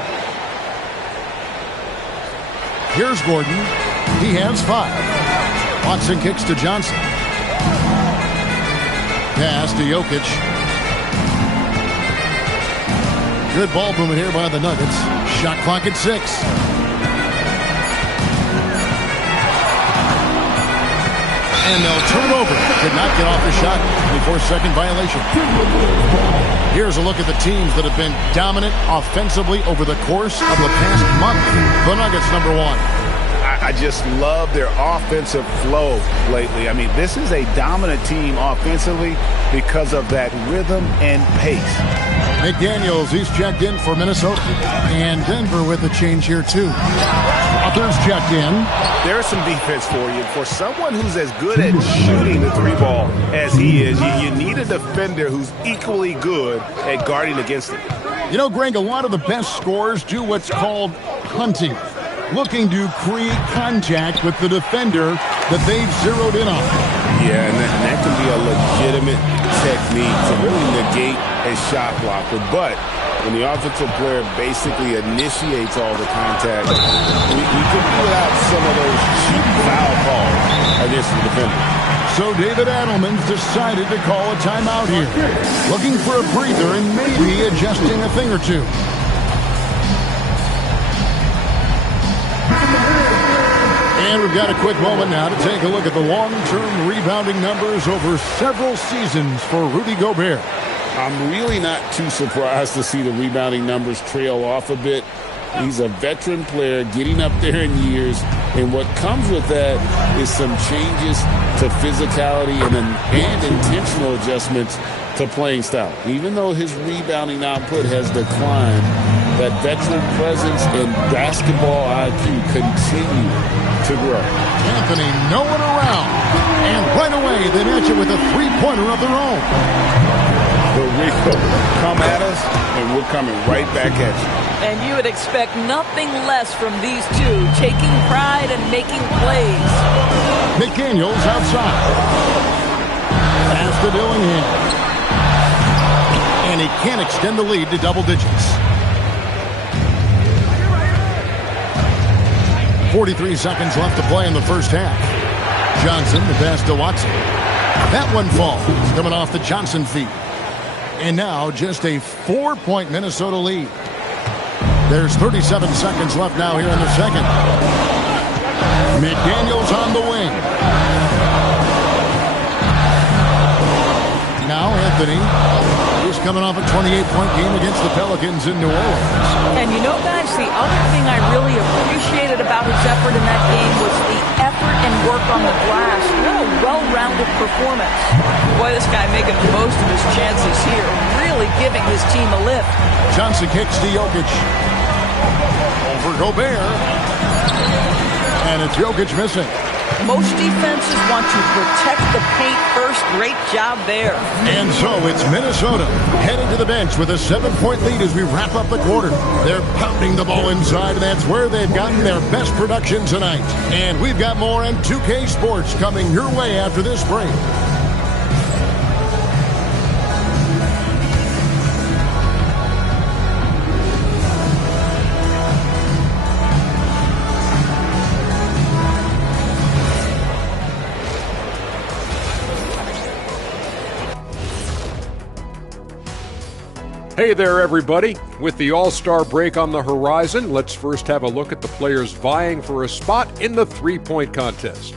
Here's Gordon. He has 5. Watson kicks to Johnson. Pass to Jokic. Good ball movement here by the Nuggets. Shot clock at 6. And they'll turn over. Could not get off the shot. If 4-second violation. Here's a look at the teams that have been dominant offensively over the course of the past month. The Nuggets, number 1. I just love their offensive flow lately. I mean, this is a dominant team offensively because of that rhythm and pace. McDaniels, he's checked in for Minnesota. And Denver with a change here, too. Others checked in. There's some defense for you. For someone who's as good at shooting the 3-ball as he is, you need a defender who's equally good at guarding against it. You know, Greg, a lot of the best scorers do what's called hunting, looking to create contact with the defender that they've zeroed in on. Yeah, and that can be a legitimate technique to really negate a shot blocker. But when the offensive player basically initiates all the contact, we could do without some of those cheap foul calls against the defender. So David Adelman's decided to call a timeout here, looking for a breather and maybe adjusting a thing or two. And we've got a quick moment now to take a look at the long-term rebounding numbers over several seasons for Rudy Gobert. I'm really not too surprised to see the rebounding numbers trail off a bit. He's a veteran player getting up there in years, and what comes with that is some changes to physicality and intentional adjustments to playing style. Even though his rebounding output has declined, that veteran presence and basketball IQ continue to grow. Anthony, no one around. And right away, they match it with a three-pointer of their own. But we come at us, and we're coming right back at you. And you would expect nothing less from these two, taking pride and making plays. McDaniels outside. Pass to Dillingham. And he can't extend the lead to double digits. 43 seconds left to play in the first half. Johnson, the pass to Watson. That one falls, coming off the Johnson feed. And now just a 4-point Minnesota lead. There's 37 seconds left now here in the second. McDaniels on the wing. Now Anthony is coming off a 28-point game against the Pelicans in New Orleans. And you know, guys, the other thing I really appreciated about his effort in that game was the effort and work on the glass. What a well-rounded performance. Boy, this guy making the most of his chances here, really giving his team a lift. Johnson kicks to Jokic. Over Gobert. And it's Jokic missing. Most defenses want to protect the paint first. Great job there. And so it's Minnesota heading to the bench with a 7-point lead as we wrap up the quarter. They're pounding the ball inside, and that's where they've gotten their best production tonight. And we've got more on 2K Sports coming your way after this break. Hey there, everybody. With the All-Star break on the horizon, let's first have a look at the players vying for a spot in the three-point contest.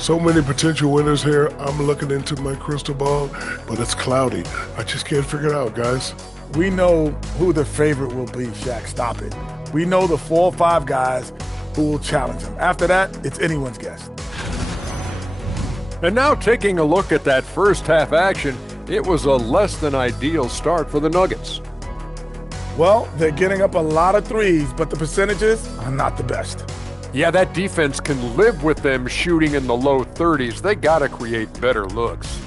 So many potential winners here. I'm looking into my crystal ball, but it's cloudy. I just can't figure it out, guys. We know who the favorite will be, Shaq. Stop it. We know the 4 or 5 guys who will challenge him. After that, it's anyone's guess. And now taking a look at that first half action, it was a less than ideal start for the Nuggets. Well, they're getting up a lot of threes, but the percentages are not the best. Yeah, that defense can live with them shooting in the low 30s. They got to create better looks.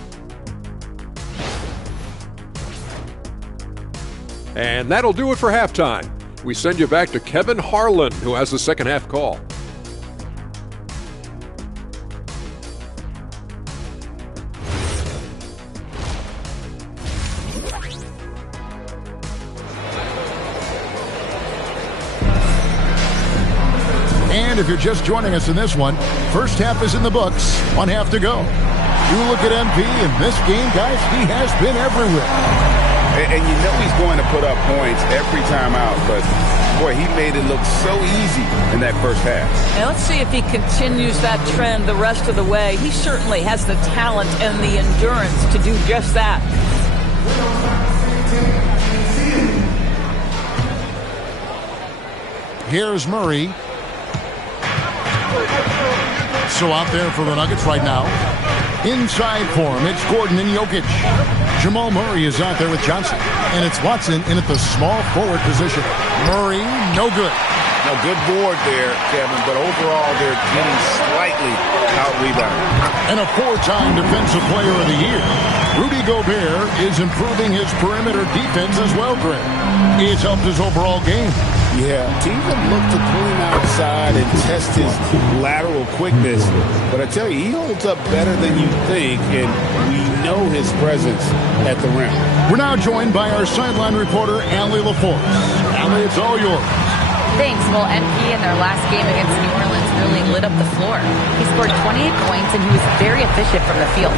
And that'll do it for halftime. We send you back to Kevin Harlan, who has the second half call. And if you're just joining us in this one, first half is in the books, 1 half to go. You look at MP in this game, guys, he has been everywhere. And you know he's going to put up points every time out, but Boy, he made it look so easy in that first half. And let's see if he continues that trend the rest of the way. He certainly has the talent and the endurance to do just that. Here's Murray. So out there for the Nuggets right now. Inside for him, it's Gordon and Jokic. Jamal Murray is out there with Johnson. And it's Watson in at the small forward position. Murray, no good. A good board there, Kevin, but overall they're getting slightly out-rebounded. And a four-time Defensive Player of the Year. Rudy Gobert is improving his perimeter defense as well, Greg. It's helped his overall game. Yeah, teams have looked to pull him outside and test his lateral quickness. But I tell you, he holds up better than you think, and we know his presence at the rim. We're now joined by our sideline reporter, Allie LaForce. Allie, it's all yours. Thanks. Well, MP in their last game against New Orleans really lit up the floor. He scored 28 points, and he was very efficient from the field.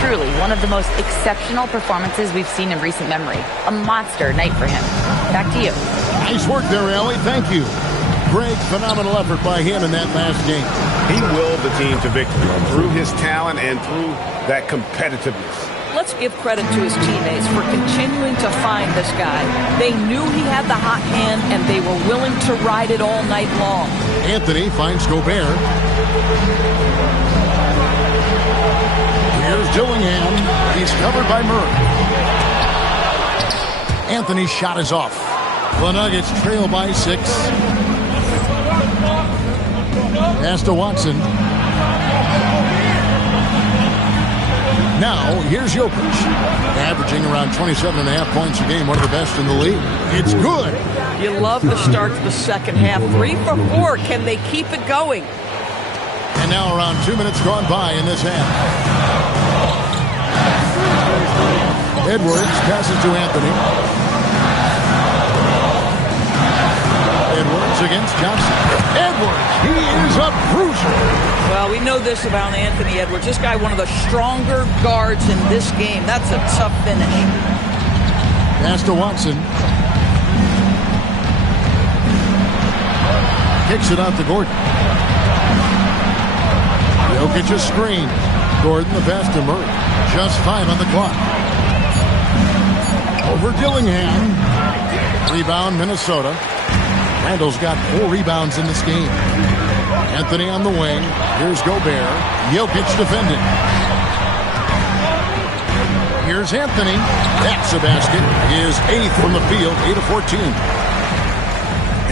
Truly, one of the most exceptional performances we've seen in recent memory. A monster night for him. Back to you. Nice work there, Allie. Thank you. Greg, phenomenal effort by him in that last game. He willed the team to victory through his talent and through that competitiveness. Let's give credit to his teammates for continuing to find this guy. They knew he had the hot hand, and they were willing to ride it all night long. Anthony finds Gobert. Here's Dillingham. He's covered by Murray. Anthony's shot is off. The Nuggets trail by 6. Pass to Watson. Now, here's Jokic, averaging around 27.5 points a game, one of the best in the league. It's good. You love the start to the second half. 3 for 4. Can they keep it going? And now around 2 minutes gone by in this half. Edwards passes to Anthony. Edwards against Johnson. Edwards, he is a bruiser. Well, we know this about Anthony Edwards. This guy, one of the stronger guards in this game. That's a tough finish. Pass to Watson. Kicks it out to Gordon. Jokic a screen. Gordon the pass to Murray. Just 5 on the clock. Over Dillingham. Rebound, Minnesota. Randall's got 4 rebounds in this game. Anthony on the wing. Here's Gobert. Jokic defending. Here's Anthony. That's a basket. His 8th from the field, 8 of 14.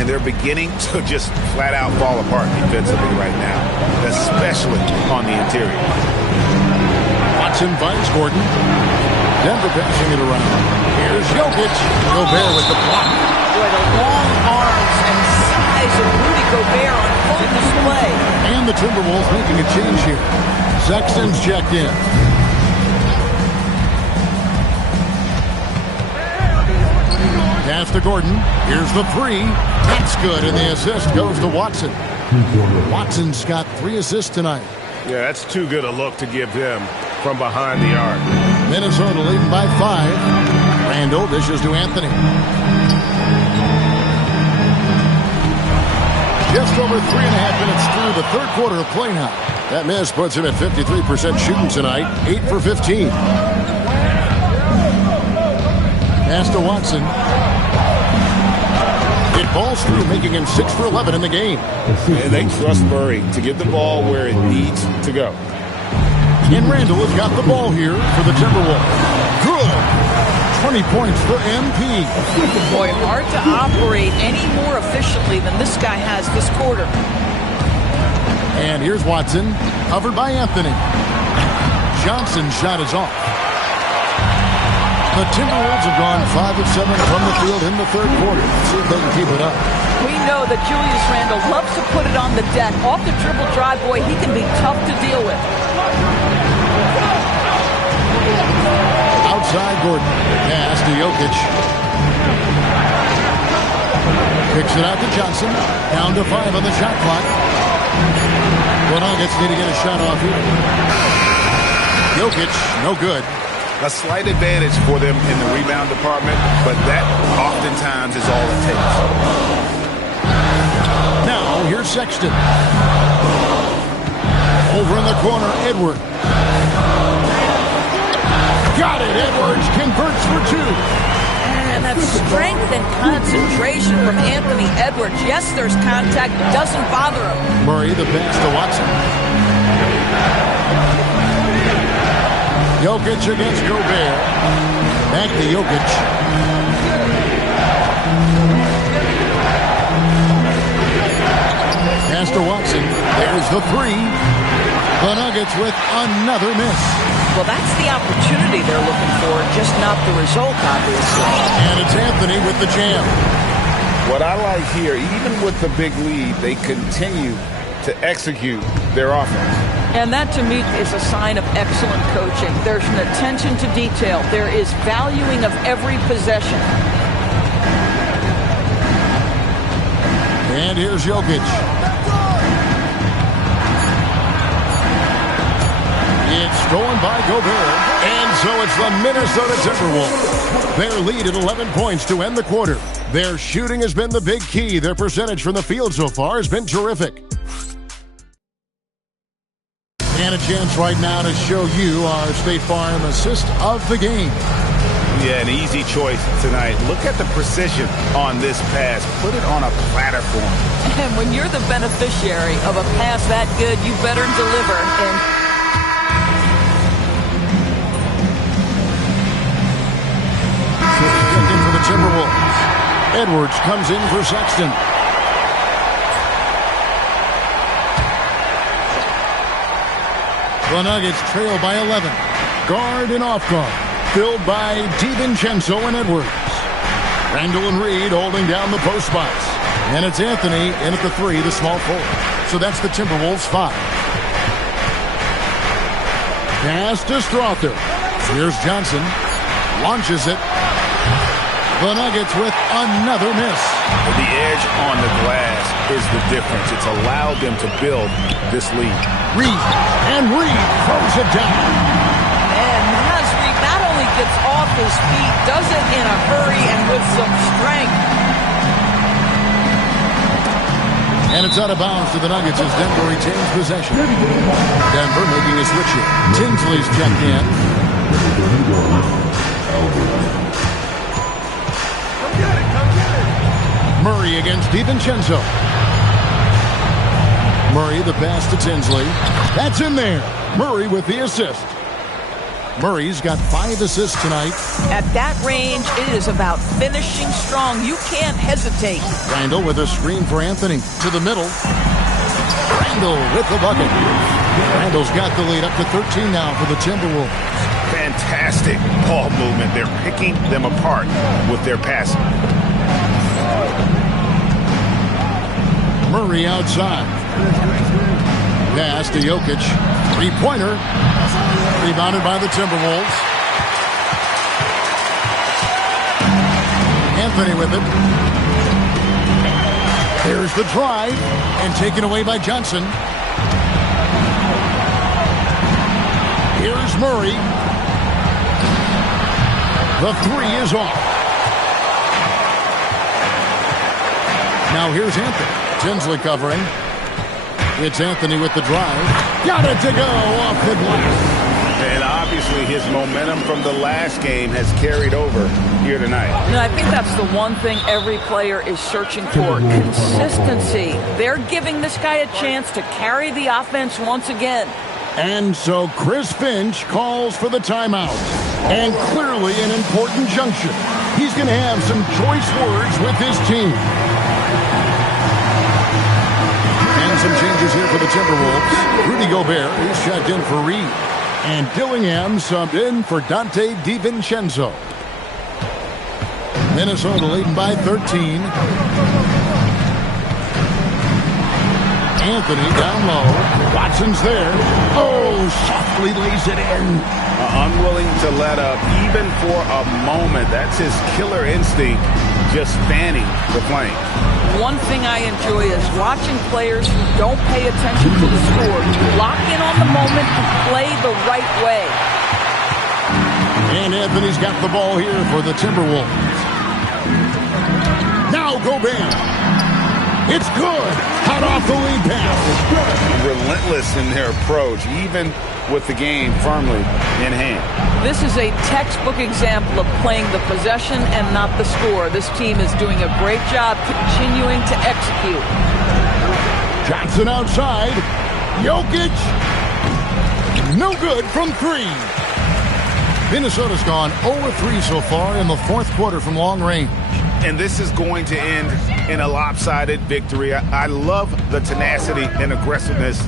And they're beginning to just flat out fall apart defensively right now, especially on the interior. Watson finds Gordon. Denver passing it around. Here's Jokic. Gobert with the block. Boy, the long arms and size of Rudy Gobert on full display. And the Timberwolves making a change here. Sexton's checked in. Pass to Gordon. Here's the 3. That's good, and the assist goes to Watson. Watson's got 3 assists tonight. Yeah, that's too good a look to give them from behind the arc. Minnesota leading by 5. Randall dishes to Anthony. Just over 3.5 minutes through the third quarter of play now. That miss puts him at 53% shooting tonight, 8 for 15. Pass to Watson. It balls through, making him 6 for 11 in the game. And they trust Murray to get the ball where it needs to go. And Randall has got the ball here for the Timberwolves. Good. 20 points for MP. Boy, hard to operate any more efficiently than this guy has this quarter. And here's Watson, covered by Anthony. Johnson's shot is off. The Timberwolves have gone 5 of 7 from the field in the third quarter. Let's see if they can keep it up. We know that Julius Randle loves to put it on the deck. Off the dribble drive, boy, he can be tough to deal with. Outside Gordon. Pass to Jokic. Kicks it out to Johnson. Down to 5 on the shot clock. The Nuggets need to get a shot off here. Jokic, no good. A slight advantage for them in the rebound department, but that oftentimes is all it takes. Sexton. Over in the corner, Edwards. Got it. Edwards converts for two. And that strength and concentration from Anthony Edwards. Yes, there's contact. Doesn't bother him. Murray, the pass to Watson. Jokic against Gobert. Back to Jokic. Pass to Watson. There's the three. The Nuggets with another miss. Well, that's the opportunity they're looking for, just not the result, obviously. And it's Anthony with the jam. What I like here, even with the big lead, they continue to execute their offense. And that, to me, is a sign of excellent coaching. There's an attention to detail. There is valuing of every possession. And here's Jokic. It's stolen by Gobert. And so it's the Minnesota Timberwolves. Their lead at 11 points to end the quarter. Their shooting has been the big key. Their percentage from the field so far has been terrific. And a chance right now to show you our State Farm assist of the game. Yeah, an easy choice tonight. Look at the precision on this pass. Put it on a platter for him. And when you're the beneficiary of a pass that good, you better deliver. And in for the Timberwolves. Edwards comes in for Sexton. The Nuggets trail by 11. Guard and off guard. Filled by DiVincenzo and Edwards. Randall and Reed holding down the post spots. And it's Anthony in at the three, the small forward. So that's the Timberwolves 5. Pass to Strother. Here's Johnson. Launches it. The Nuggets with another miss. The edge on the glass is the difference. It's allowed them to build this lead. Reed. And Reed throws it down. And Naz Reid not only gets off his feet, does it in a hurry and with some strength. And it's out of bounds to the Nuggets as Denver retains possession. Denver making a switch here. Tinsley's checked in. Murray against DiVincenzo. Murray the pass to Tinsley. That's in there. Murray with the assist. Murray's got 5 assists tonight. At that range, it is about finishing strong. You can't hesitate. Randall with a screen for Anthony. To the middle. Randall with the bucket. Randall's got the lead up to 13 now for the Timberwolves. Fantastic ball movement. They're picking them apart with their passing. Murray outside. Pass to Jokic. Three-pointer. Rebounded by the Timberwolves. Anthony with it. There's the drive. And taken away by Johnson. Here's Murray. The three is off. Now here's Anthony. Tinsley covering. It's Anthony with the drive. Got it to go off the glass. And obviously his momentum from the last game has carried over here tonight. And I think that's the one thing every player is searching for. Consistency. They're giving this guy a chance to carry the offense once again. And so Chris Finch calls for the timeout. And clearly an important junction. He's going to have some choice words with his team. And some changes here for the Timberwolves. Rudy Gobert is checked in for Reed. And Dillingham subbed in for Dante DiVincenzo. Minnesota leading by 13. Anthony down low. Watson's there. Oh, softly lays it in. Unwilling to let up even for a moment. That's his killer instinct, just fanning the flame. One thing I enjoy is watching players who don't pay attention to the score lock in on the moment and play the right way. And Anthony's got the ball here for the Timberwolves. Now Gobert. It's good. Hot off the lead pass. Relentless in their approach, even with the game firmly in hand. This is a textbook example of playing the possession and not the score. This team is doing a great job continuing to execute. Johnson outside. Jokic. No good from 3. Minnesota's gone 0-3 so far in the fourth quarter from long range. And this is going to end in a lopsided victory. I love the tenacity and aggressiveness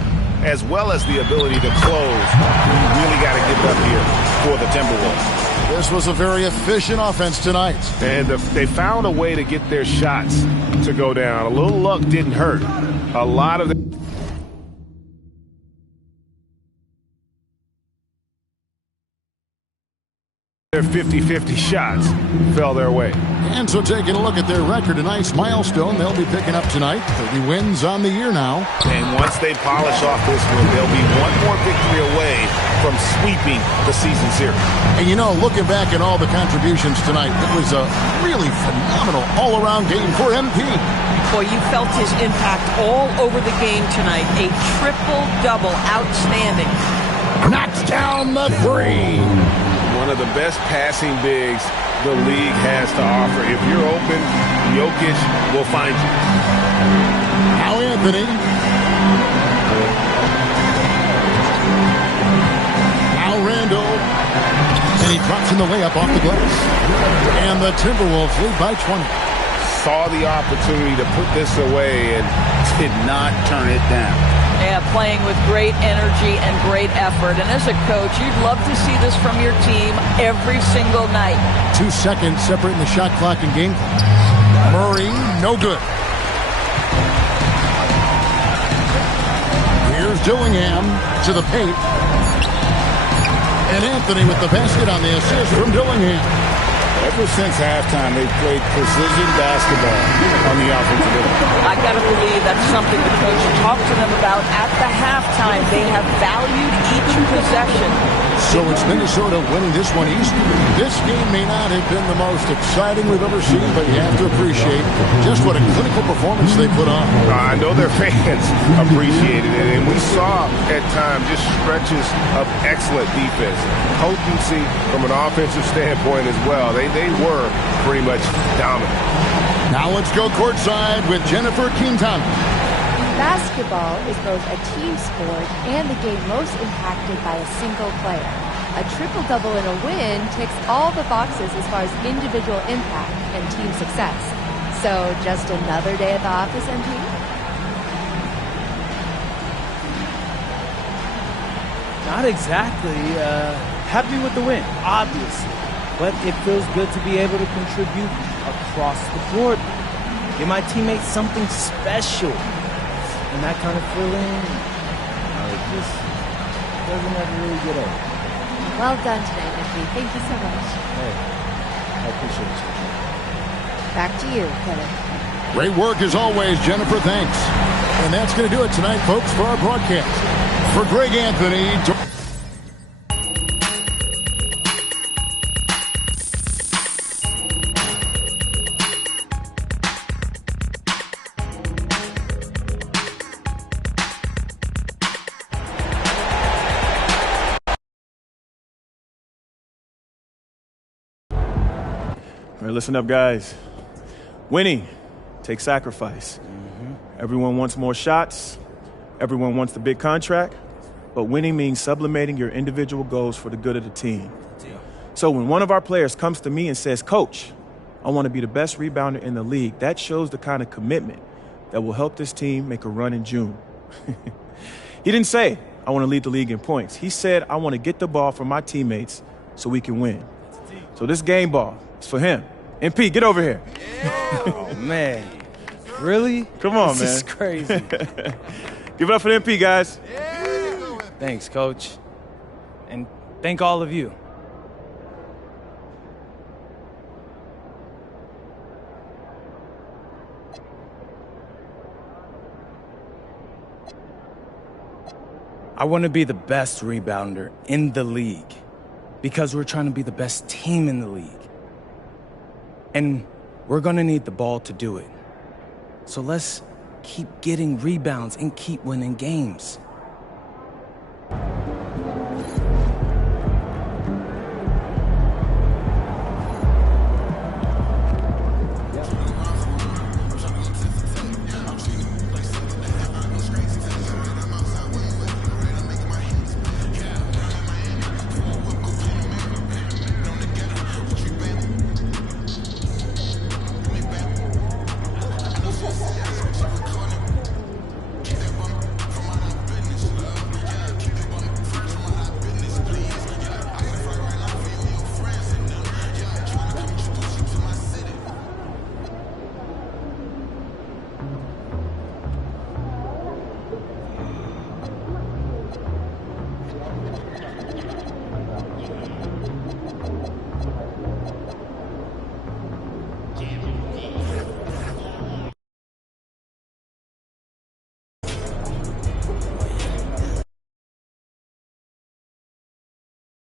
as well as the ability to close. You really got to give it up here for the Timberwolves. This was a very efficient offense tonight. And they found a way to get their shots to go down. A little luck didn't hurt. A lot of their 50-50 shots fell their way. And so taking a look at their record, a nice milestone they'll be picking up tonight. 30 wins on the year now. And once they polish off this one, they'll be one more victory away from sweeping the season series. And you know, looking back at all the contributions tonight, it was a really phenomenal all-around game for MP. Boy, you felt his impact all over the game tonight. A triple-double, outstanding. Knocks down the 3. One of the best passing bigs the league has to offer. If you're open, Jokic will find you. Now Anthony. Now Randall. And he drops in the layup off the glass. And the Timberwolves lead by 20. Saw the opportunity to put this away and did not turn it down. Yeah, playing with great energy and great effort. And as a coach, you'd love to see this from your team every single night. 2 seconds separating the shot clock and game clock. Murray, no good. Here's Dillingham to the paint. And Anthony with the basket on the assist from Dillingham. Ever since halftime, they've played precision basketball on the offensive end. I got to believe that's something the coach talked to them about at the halftime. They have valued each possession. So it's Minnesota winning this one easily. This game may not have been the most exciting we've ever seen, but you have to appreciate just what a clinical performance they put on. I know their fans appreciated it, and we saw at times just stretches of excellent defense. Potency from an offensive standpoint as well. They were pretty much dominant. Now let's go courtside with Jennifer Quintana. Basketball is both a team sport and the game most impacted by a single player. A triple-double in a win ticks all the boxes as far as individual impact and team success. So just another day at the office, MP? Not exactly. Happy with the win, obviously. But it feels good to be able to contribute across the board. Give my teammates something special. And that kind of feeling, it just doesn't ever really get old. Well done tonight, MP. Thank you so much. Hey, I appreciate you. Back to you, Kevin. Great work as always, Jennifer. Thanks. And that's going to do it tonight, folks, for our broadcast. For Greg Anthony. All right, listen up, guys. Winning takes sacrifice. Everyone wants more shots. Everyone wants the big contract. But winning means sublimating your individual goals for the good of the team. So when one of our players comes to me and says, Coach, I want to be the best rebounder in the league, that shows the kind of commitment that will help this team make a run in June. He didn't say, I want to lead the league in points. He said, I want to get the ball from my teammates so we can win. So this game ball is for him. MP, get over here. Oh, man. Really? Come on, this man. This is crazy. Give it up for the MP, guys. Thanks, Coach. And thank all of you. I want to be the best rebounder in the league because we're trying to be the best team in the league. And we're going to need the ball to do it. So let's keep getting rebounds and keep winning games.